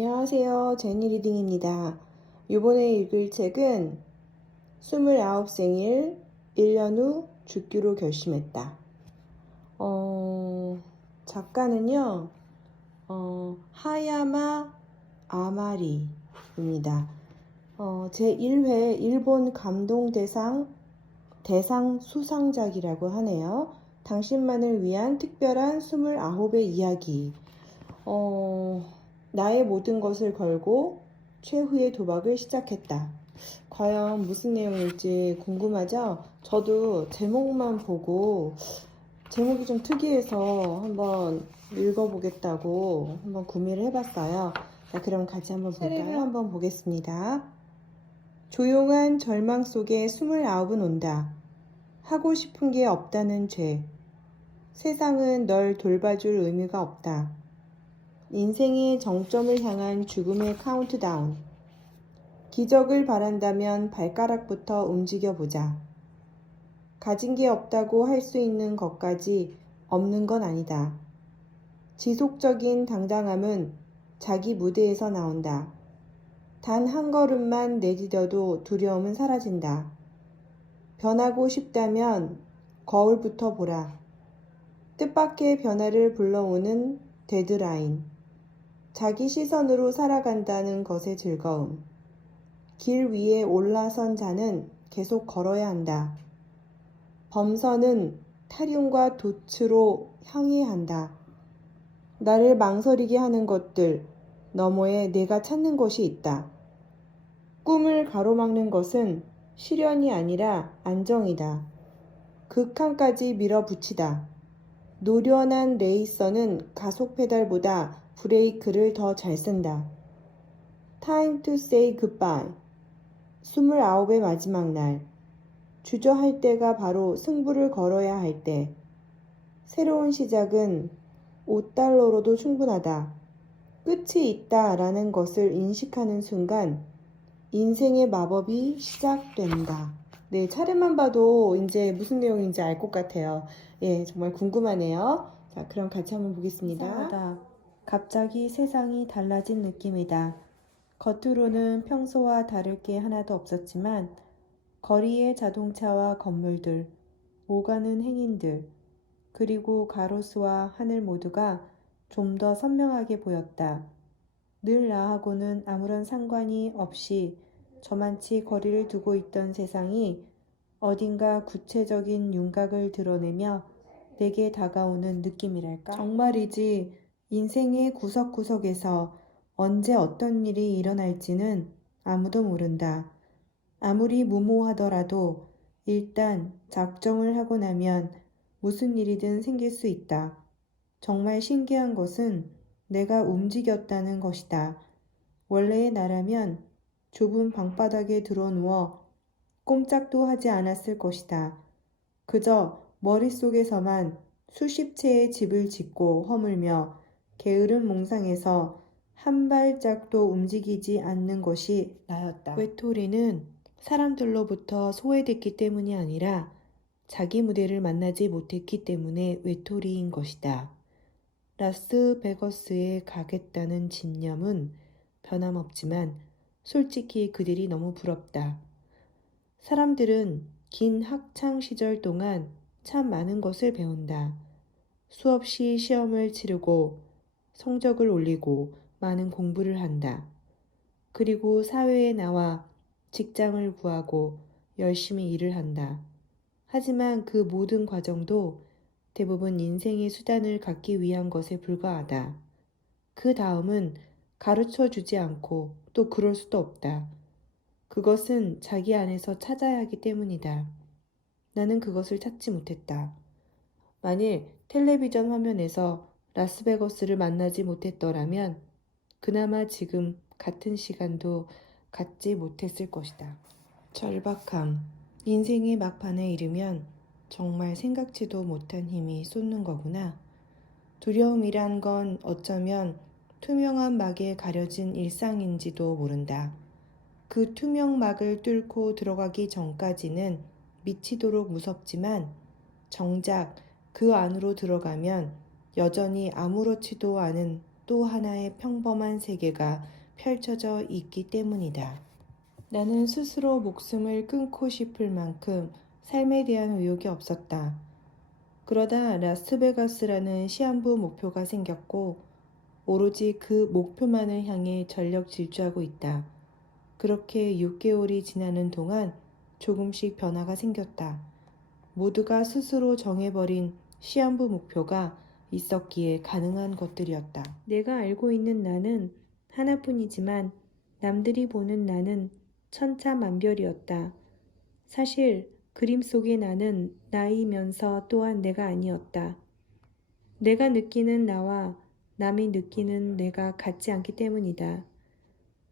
안녕하세요. 제니 리딩입니다. 이번에 읽을 책은 29 생일 1년 후 죽기로 결심했다. 작가는요, 하야마 아마리입니다. 제1회 일본 감동대상 수상작이라고 하네요. 당신만을 위한 특별한 29의 이야기. 나의 모든 것을 걸고 최후의 도박을 시작했다. 과연 무슨 내용일지 궁금하죠? 저도 제목만 보고 제목이 좀 특이해서 한번 읽어보겠다고 한번 구매를 해봤어요. 자, 그럼 같이 한번 볼까요? 세례를 한번 보겠습니다. 조용한 절망 속에 29은 온다. 하고 싶은 게 없다는 죄. 세상은 널 돌봐줄 의미가 없다. 인생의 정점을 향한 죽음의 카운트다운. 기적을 바란다면 발가락부터 움직여보자. 가진 게 없다고 할 수 있는 것까지 없는 건 아니다. 지속적인 당당함은 자기 무대에서 나온다. 단 한 걸음만 내디뎌도 두려움은 사라진다. 변하고 싶다면 거울부터 보라. 뜻밖의 변화를 불러오는 데드라인. 자기 시선으로 살아간다는 것의 즐거움. 길 위에 올라선 자는 계속 걸어야 한다. 범선은 탈윤과 돛으로 향해야 한다. 나를 망설이게 하는 것들 너머에 내가 찾는 것이 있다. 꿈을 가로막는 것은 시련이 아니라 안정이다. 극한까지 밀어붙이다. 노련한 레이서는 가속 페달보다 브레이크를 더 잘 쓴다. Time to say goodbye. 29의 마지막 날. 주저할 때가 바로 승부를 걸어야 할 때. 새로운 시작은 $5로도 충분하다. 끝이 있다라는 것을 인식하는 순간 인생의 마법이 시작된다. 네, 차례만 봐도 이제 무슨 내용인지 알 것 같아요. 예, 정말 궁금하네요. 자, 그럼 같이 한번 보겠습니다. 이상하다. 갑자기 세상이 달라진 느낌이다. 겉으로는 평소와 다를 게 하나도 없었지만 거리의 자동차와 건물들, 오가는 행인들, 그리고 가로수와 하늘 모두가 좀 더 선명하게 보였다. 늘 나하고는 아무런 상관이 없이 저만치 거리를 두고 있던 세상이 어딘가 구체적인 윤곽을 드러내며 내게 다가오는 느낌이랄까? 정말이지 인생의 구석구석에서 언제 어떤 일이 일어날지는 아무도 모른다. 아무리 무모하더라도 일단 작정을 하고 나면 무슨 일이든 생길 수 있다. 정말 신기한 것은 내가 움직였다는 것이다. 원래의 나라면 좁은 방바닥에 드러누워 꼼짝도 하지 않았을 것이다. 그저 머릿속에서만 수십 채의 집을 짓고 허물며 게으른 몽상에서 한 발짝도 움직이지 않는 것이 나였다. 외톨이는 사람들로부터 소외됐기 때문이 아니라 자기 무대를 만나지 못했기 때문에 외톨이인 것이다. 라스베거스에 가겠다는 집념은 변함없지만 솔직히 그들이 너무 부럽다. 사람들은 긴 학창 시절 동안 참 많은 것을 배운다. 수없이 시험을 치르고 성적을 올리고 많은 공부를 한다. 그리고 사회에 나와 직장을 구하고 열심히 일을 한다. 하지만 그 모든 과정도 대부분 인생의 수단을 갖기 위한 것에 불과하다. 그 다음은 가르쳐 주지 않고 또 그럴 수도 없다. 그것은 자기 안에서 찾아야 하기 때문이다. 나는 그것을 찾지 못했다. 만일 텔레비전 화면에서 라스베거스를 만나지 못했더라면 그나마 지금 같은 시간도 갖지 못했을 것이다. 절박함. 인생의 막판에 이르면 정말 생각지도 못한 힘이 쏟는 거구나. 두려움이란 건 어쩌면 투명한 막에 가려진 일상인지도 모른다. 그 투명막을 뚫고 들어가기 전까지는 미치도록 무섭지만 정작 그 안으로 들어가면 여전히 아무렇지도 않은 또 하나의 평범한 세계가 펼쳐져 있기 때문이다. 나는 스스로 목숨을 끊고 싶을 만큼 삶에 대한 의욕이 없었다. 그러다 라스베가스라는 시한부 목표가 생겼고 오로지 그 목표만을 향해 전력 질주하고 있다. 그렇게 6개월이 지나는 동안 조금씩 변화가 생겼다. 모두가 스스로 정해버린 시한부 목표가 있었기에 가능한 것들이었다. 내가 알고 있는 나는 하나뿐이지만 남들이 보는 나는 천차만별이었다. 사실 그림 속의 나는 나이면서 또한 내가 아니었다. 내가 느끼는 나와 남이 느끼는 내가 같지 않기 때문이다.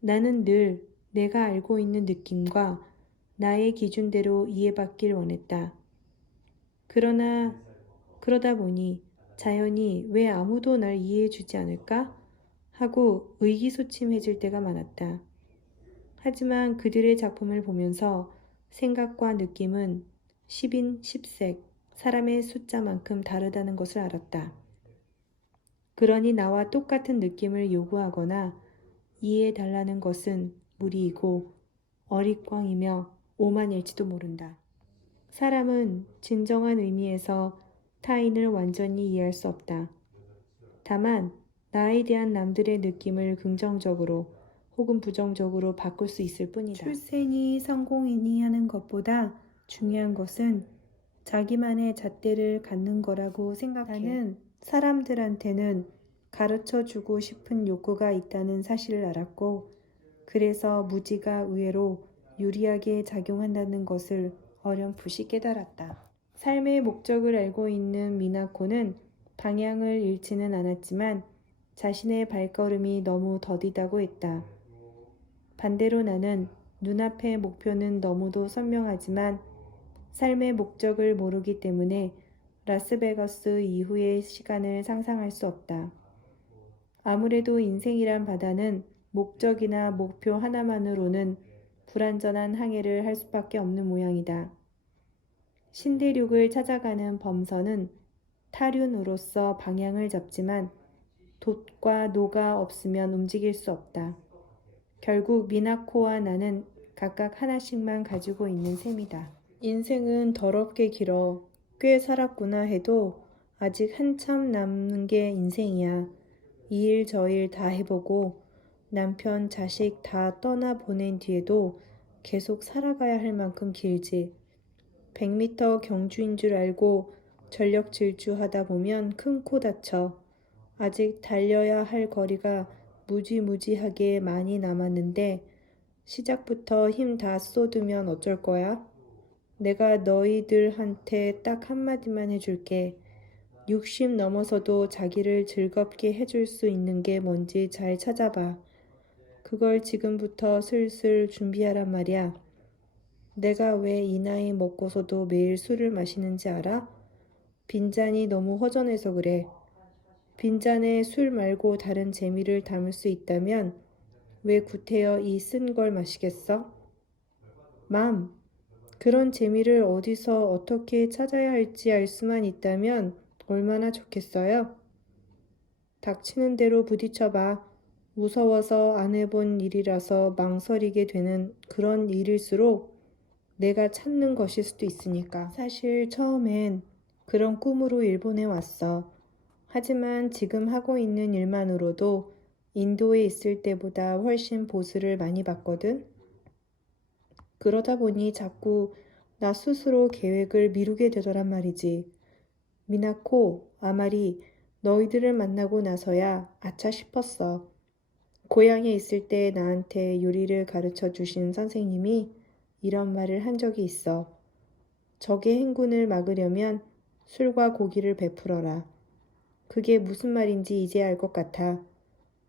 나는 늘 내가 알고 있는 느낌과 나의 기준대로 이해받길 원했다. 그러다 보니 자연히 왜 아무도 날 이해해주지 않을까? 하고 의기소침해질 때가 많았다. 하지만 그들의 작품을 보면서 생각과 느낌은 10인 10색, 사람의 숫자만큼 다르다는 것을 알았다. 그러니 나와 똑같은 느낌을 요구하거나 이해해달라는 것은 무리이고 어릿광이며 오만일지도 모른다. 사람은 진정한 의미에서 타인을 완전히 이해할 수 없다. 다만 나에 대한 남들의 느낌을 긍정적으로 혹은 부정적으로 바꿀 수 있을 뿐이다. 출세니 성공이니 하는 것보다 중요한 것은 자기만의 잣대를 갖는 거라고 생각해. 나는 사람들한테는 가르쳐주고 싶은 욕구가 있다는 사실을 알았고 그래서 무지가 의외로 유리하게 작용한다는 것을 어렴풋이 깨달았다. 삶의 목적을 알고 있는 미나코는 방향을 잃지는 않았지만 자신의 발걸음이 너무 더디다고 했다. 반대로 나는 눈앞의 목표는 너무도 선명하지만 삶의 목적을 모르기 때문에 라스베가스 이후의 시간을 상상할 수 없다. 아무래도 인생이란 바다는 목적이나 목표 하나만으로는 불완전한 항해를 할 수밖에 없는 모양이다. 신대륙을 찾아가는 범선은 타륜으로서 방향을 잡지만 돛과 노가 없으면 움직일 수 없다. 결국 미나코와 나는 각각 하나씩만 가지고 있는 셈이다. 인생은 더럽게 길어. 꽤 살았구나 해도 아직 한참 남는 게 인생이야. 이 일 저 일 다 해보고 남편 자식 다 떠나보낸 뒤에도 계속 살아가야 할 만큼 길지. 100m 경주인 줄 알고 전력 질주하다 보면 큰 코 다쳐. 아직 달려야 할 거리가 무지무지하게 많이 남았는데 시작부터 힘 다 쏟으면 어쩔 거야? 내가 너희들한테 딱 한마디만 해줄게. 60 넘어서도 자기를 즐겁게 해줄 수 있는 게 뭔지 잘 찾아봐. 그걸 지금부터 슬슬 준비하란 말이야. 내가 왜 이 나이 먹고서도 매일 술을 마시는지 알아? 빈잔이 너무 허전해서 그래. 빈잔에 술 말고 다른 재미를 담을 수 있다면 왜 구태여 이 쓴 걸 마시겠어? 맘, 그런 재미를 어디서 어떻게 찾아야 할지 알 수만 있다면 얼마나 좋겠어요? 닥치는 대로 부딪혀봐. 무서워서 안 해본 일이라서 망설이게 되는 그런 일일수록 내가 찾는 것일 수도 있으니까. 사실 처음엔 그런 꿈으로 일본에 왔어. 하지만 지금 하고 있는 일만으로도 인도에 있을 때보다 훨씬 보수를 많이 받거든. 그러다 보니 자꾸 나 스스로 계획을 미루게 되더란 말이지. 미나코, 아마리, 너희들을 만나고 나서야 아차 싶었어. 고향에 있을 때 나한테 요리를 가르쳐 주신 선생님이 이런 말을 한 적이 있어. 적의 행군을 막으려면 술과 고기를 베풀어라. 그게 무슨 말인지 이제 알 것 같아.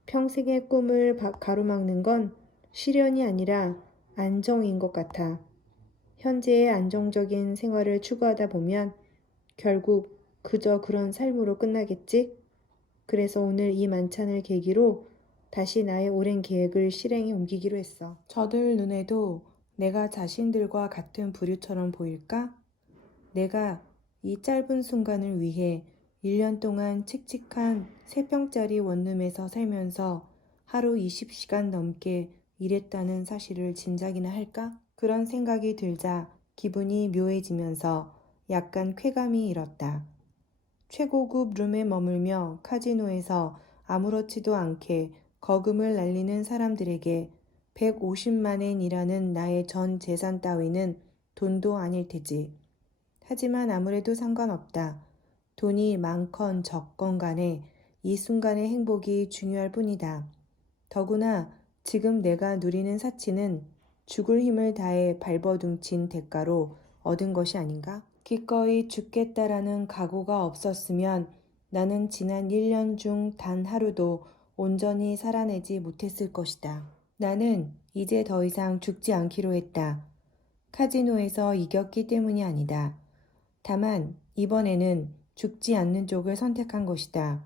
평생의 꿈을 가로막는 건 시련이 아니라 안정인 것 같아. 현재의 안정적인 생활을 추구하다 보면 결국 그저 그런 삶으로 끝나겠지? 그래서 오늘 이 만찬을 계기로 다시 나의 오랜 계획을 실행에 옮기기로 했어. 저들 눈에도 내가 자신들과 같은 부류처럼 보일까? 내가 이 짧은 순간을 위해 1년 동안 칙칙한 3평짜리 원룸에서 살면서 하루 20시간 넘게 일했다는 사실을 짐작이나 할까? 그런 생각이 들자 기분이 묘해지면서 약간 쾌감이 일었다. 최고급 룸에 머물며 카지노에서 아무렇지도 않게 거금을 날리는 사람들에게 150만엔이라는 나의 전 재산 따위는 돈도 아닐 테지. 하지만 아무래도 상관없다. 돈이 많건 적건 간에 이 순간의 행복이 중요할 뿐이다. 더구나 지금 내가 누리는 사치는 죽을 힘을 다해 발버둥친 대가로 얻은 것이 아닌가? 기꺼이 죽겠다라는 각오가 없었으면 나는 지난 1년 중 단 하루도 온전히 살아내지 못했을 것이다. 나는 이제 더 이상 죽지 않기로 했다. 카지노에서 이겼기 때문이 아니다. 다만 이번에는 죽지 않는 쪽을 선택한 것이다.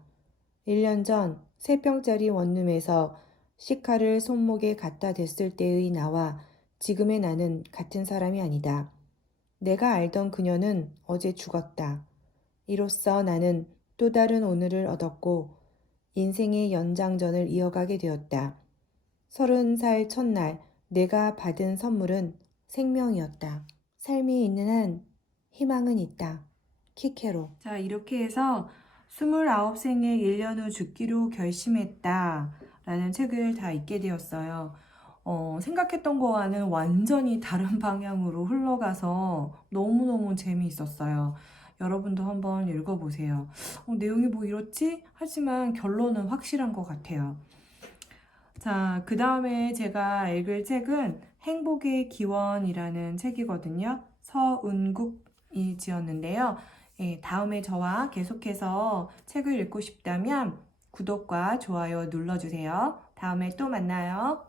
1년 전 3평짜리 원룸에서 시카를 손목에 갖다 댔을 때의 나와 지금의 나는 같은 사람이 아니다. 내가 알던 그녀는 어제 죽었다. 이로써 나는 또 다른 오늘을 얻었고 인생의 연장전을 이어가게 되었다. 30살 첫날 내가 받은 선물은 생명이었다. 삶이 있는 한 희망은 있다. 키케로. 자, 이렇게 해서 29생에 1년 후 죽기로 결심했다 라는 책을 다 읽게 되었어요. 생각했던 거와는 완전히 다른 방향으로 흘러가서 너무너무 재미있었어요. 여러분도 한번 읽어보세요. 내용이 뭐 이렇지? 하지만 결론은 확실한 것 같아요. 자, 그 다음에 제가 읽을 책은 행복의 기원이라는 책이거든요. 서은국이 지었는데요. 다음에 저와 계속해서 책을 읽고 싶다면 구독과 좋아요 눌러주세요. 다음에 또 만나요.